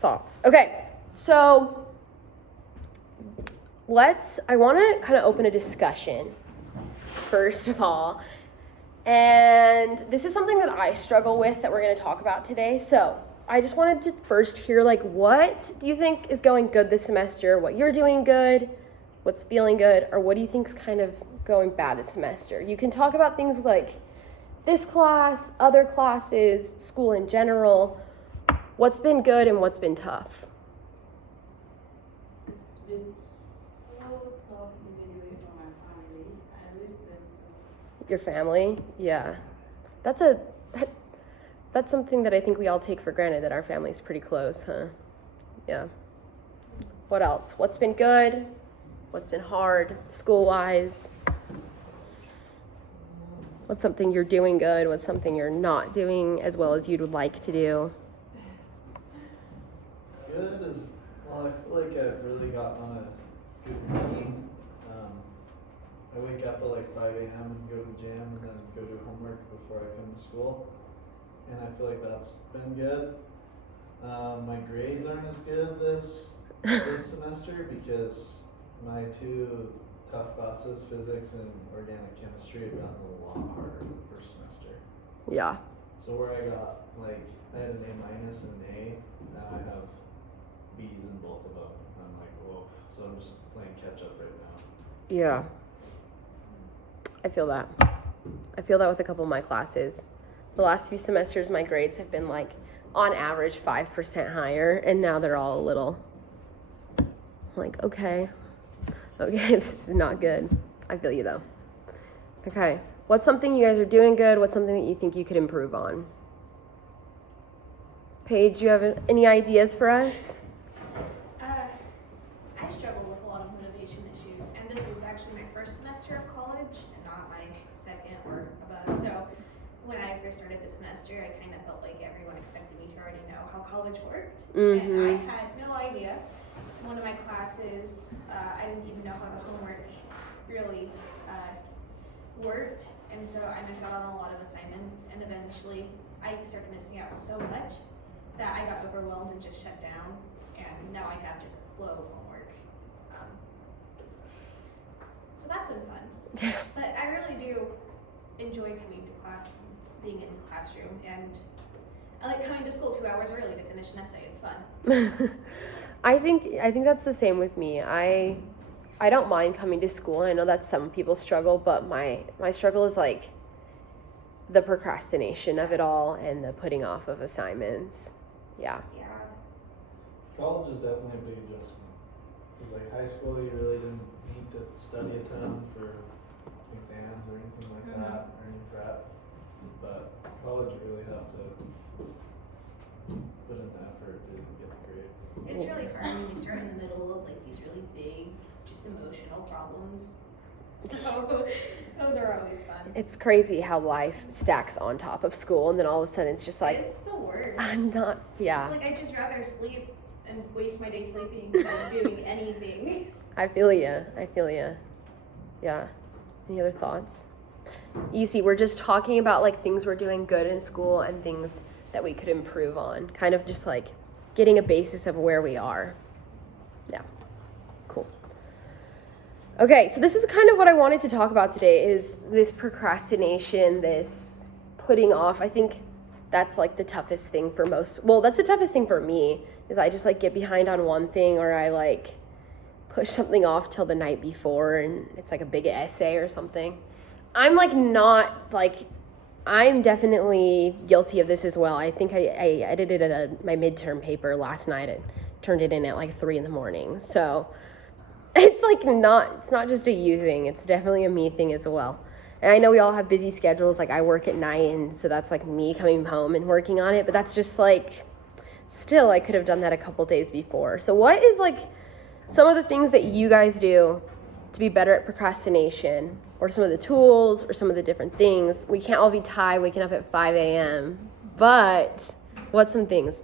thoughts. Okay, so I want to kind of open a discussion, first of all. And this is something that I struggle with that we're going to talk about today. So I just wanted to first hear, what do you think is going good this semester? What you're doing good? What's feeling good? Or what do you think's kind of going bad this semester? You can talk about things like this class, other classes, school in general. What's been good and what's been tough? It's been so tough to get away from my family. I miss them so. Your family? Yeah. That's something that I think we all take for granted, that our family's pretty close, huh? Yeah. What else? What's been good? What's been hard, school-wise? What's something you're doing good? What's something you're not doing as well as you'd like to do? Good is, well, I feel like I've really gotten on a good routine. I wake up at 5 a.m. and go to the gym and then go do homework before I come to school. And I feel like that's been good. My grades aren't as good this semester because my two tough classes, physics and organic chemistry, have gotten a lot harder than the first semester. Yeah. So where I got, I had an A- and an A, now I have B's in both of them. I'm like, whoa. So I'm just playing catch up right now. Yeah. I feel that. I feel that with a couple of my classes. The last few semesters, my grades have been on average 5% higher, and now they're all a little okay, this is not good. I feel you though. Okay, what's something you guys are doing good? What's something that you think you could improve on? Paige, do you have any ideas for us? I struggle with a lot of motivation issues, and this is actually my first semester of college and not my second or above. So when I first started this semester, I kind of felt like everyone expected me to already know how college worked, and I had no idea. One of my classes, I didn't even know how the homework really worked, and so I missed out on a lot of assignments, and eventually I started missing out so much that I got overwhelmed and just shut down, and now I have just a flow of homework. So that's been fun. But I really do enjoy coming to class and being in the classroom, and I like coming to school 2 hours early to finish an essay. It's fun. I think that's the same with me. I don't mind coming to school. I know that some people struggle, but my struggle is the procrastination of it all and the putting off of assignments. Yeah. Yeah. College is definitely a big adjustment. Because high school, you really didn't need to study a ton for exams or anything like that, or any prep. But college, you really have to put in the effort to get the grade. It's really hard when you start in the middle of these really big, just emotional problems. So those are always fun. It's crazy how life stacks on top of school, and then all of a sudden it's just it's the worst. I'm not. Yeah. It's I'd just rather sleep and waste my day sleeping than doing anything. I feel ya. Yeah. Any other thoughts? You see, we're just talking about things we're doing good in school and things that we could improve on. Kind of just getting a basis of where we are. Yeah. Cool. Okay, so this is kind of what I wanted to talk about today, is this procrastination, this putting off. I think that's the toughest thing for that's the toughest thing for me, is I just get behind on one thing, or I push something off till the night before, and it's a big essay or something. I'm I'm definitely guilty of this as well. I think I edited my midterm paper last night and turned it in at 3 a.m. So it's not just a you thing. It's definitely a me thing as well. And I know we all have busy schedules. I work at night, and so that's me coming home and working on it. But that's just still, I could have done that a couple days before. So what is some of the things that you guys do to be better at procrastination, or some of the tools, or some of the different things? We can't all be Ty waking up at 5 a.m., but what's some things?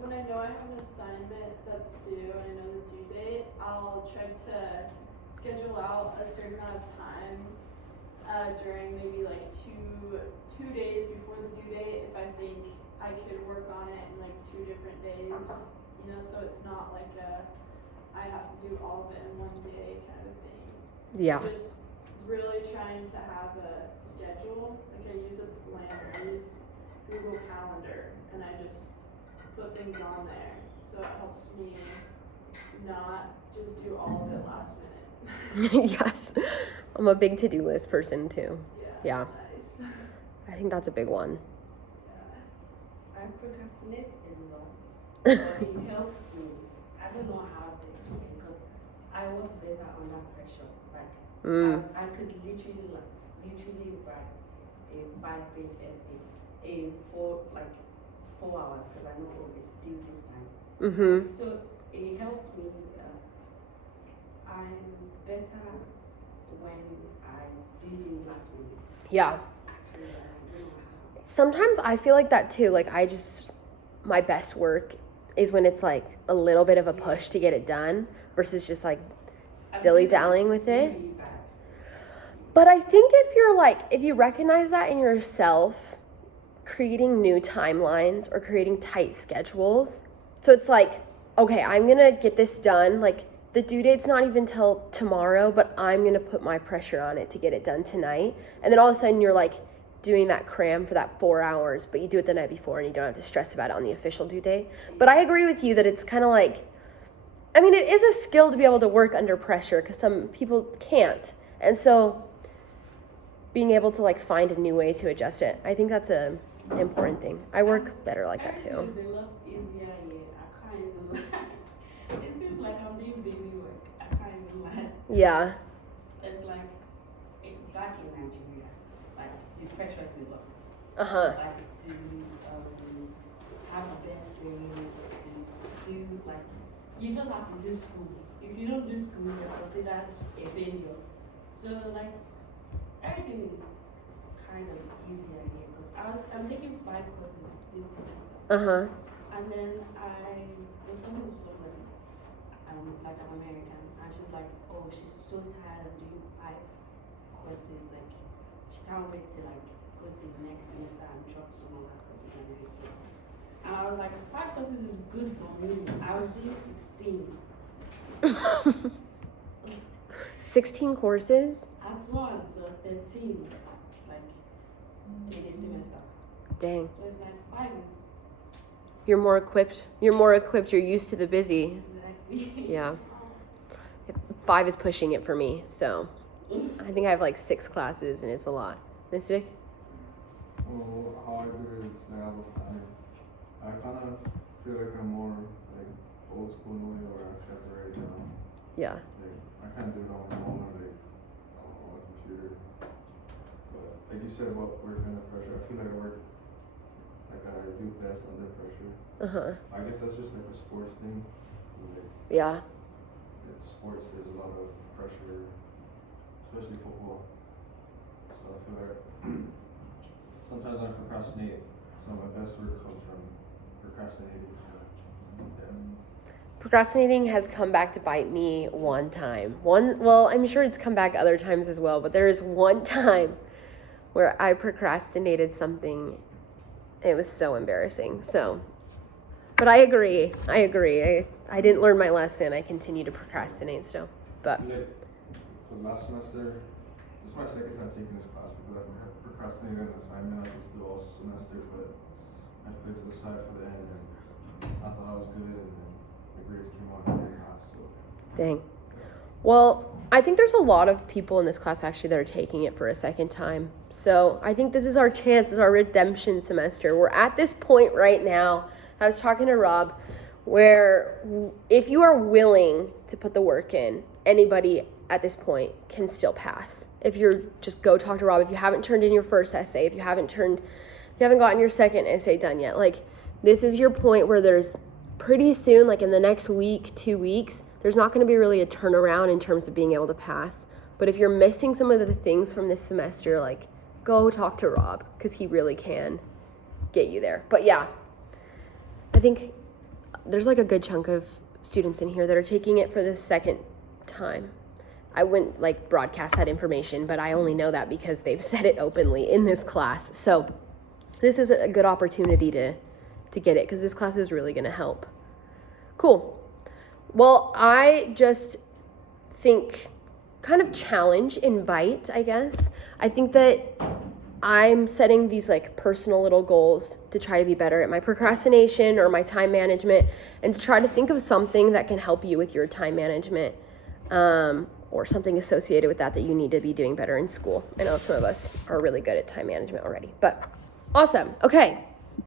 When I know I have an assignment that's due and I know the due date, I'll try to schedule out a certain amount of time during maybe two days before the due date, if I think I could work on it in 2 different days. things, you know, so it's not like I have to do all of it in one day kind of thing. Yeah. Just really trying to have a schedule. Like I use a planner, I use Google Calendar, and I just put things on there. So it helps me not just do all of it last minute. Yes. I'm a big to-do list person too. Yeah. That's nice. I think that's a big one. I procrastinate a lot, but it helps me. I don't know how to explain because I work better under pressure. Like I could literally write a 5-page essay in 4 hours because I know it's due this time. Mm-hmm. So it helps me. I'm better when I do things last minute. Yeah. Sometimes I feel like that too. Like my best work is when it's like a little bit of a push to get it done versus just like dilly-dallying with it. Really bad. But I think if you recognize that in yourself, creating new timelines or creating tight schedules. So it's like, okay, I'm going to get this done. Like the due date's not even till tomorrow, but I'm going to put my pressure on it to get it done tonight. And then all of a sudden you're like doing that cram for that 4 hours, but you do it the night before and you don't have to stress about it on the official due date. But I agree with you that it's kind of like, I mean, it is a skill to be able to work under pressure because some people can't. And so being able to like find a new way to adjust it, I think that's an important thing. I work better like that too. It's a lot easier here. I can't even lie. It seems like I'm doing baby work. I can't even lie. Yeah. It's like back in Nigeria, like the pressure is a lot. Uh-huh. Like to have the best grades, to do like you just have to do school. If you don't do school, you're considered a failure. So like everything is kind of easier here because I'm taking 5 courses this semester. Uh-huh. And then I was talking to somebody, like an American, and she's like, oh, she's so tired of doing 5 courses. Like she can't wait to like go to the next semester and drop some other courses and everything. And I was like, 5 courses is good for me. I was doing 16. 16 courses? At once, 13, like in a semester. Dang. So it's like 5 is You're more equipped. You're used to the busy. exactly. Yeah. 5 is pushing it for me, so I think I have like 6 classes and it's a lot. Miss Vic? Well, how I do it is now I kind of feel like I'm more like old school in a way where I actually have to write it down. Yeah. Like I can't do it on my phone or like on my computer. But like you said about working under pressure, I feel like I work like I do best under pressure. Uh-huh. I guess that's just like a sports thing. Like Yeah. in sports, there's a lot of pressure, especially football. So I feel like sometimes I procrastinate. Some of my best work comes from procrastinating. So, yeah. Procrastinating has come back to bite me one time. Well, I'm sure it's come back other times as well, but there is one time where I procrastinated something. It was so embarrassing. So, but I agree. I didn't learn my lesson. I continue to procrastinate still. But I feel like, because last semester, this is my second time taking this class because I've procrastinated an assignment I was supposed to do all semester, but I put it to the side for the end, and I thought I was good, and then the grades came out and I didn't pass, so. dang. Well, I think there's a lot of people in this class actually that are taking it for a second time. So I think this is our chance, this is our redemption semester. We're at this point right now. I was talking to Rob where if you are willing to put the work in, anybody at this point can still pass. If you're just go talk to Rob, if you haven't turned in your first essay, if you haven't gotten your second essay done yet, like this is your point where there's pretty soon, like in the next week, 2 weeks, there's not going to be really a turnaround in terms of being able to pass. But if you're missing some of the things from this semester, like go talk to Rob because he really can get you there. But yeah, I think there's like a good chunk of students in here that are taking it for the second time. I wouldn't like broadcast that information, but I only know that because they've said it openly in this class. So this is a good opportunity to get it because this class is really going to help Cool. Well, I just think kind of challenge, invite, I guess. I think that I'm setting these like personal little goals to try to be better at my procrastination or my time management, and to try to think of something that can help you with your time management, or something associated with that you need to be doing better in school. I know some of us are really good at time management already, but awesome. Okay.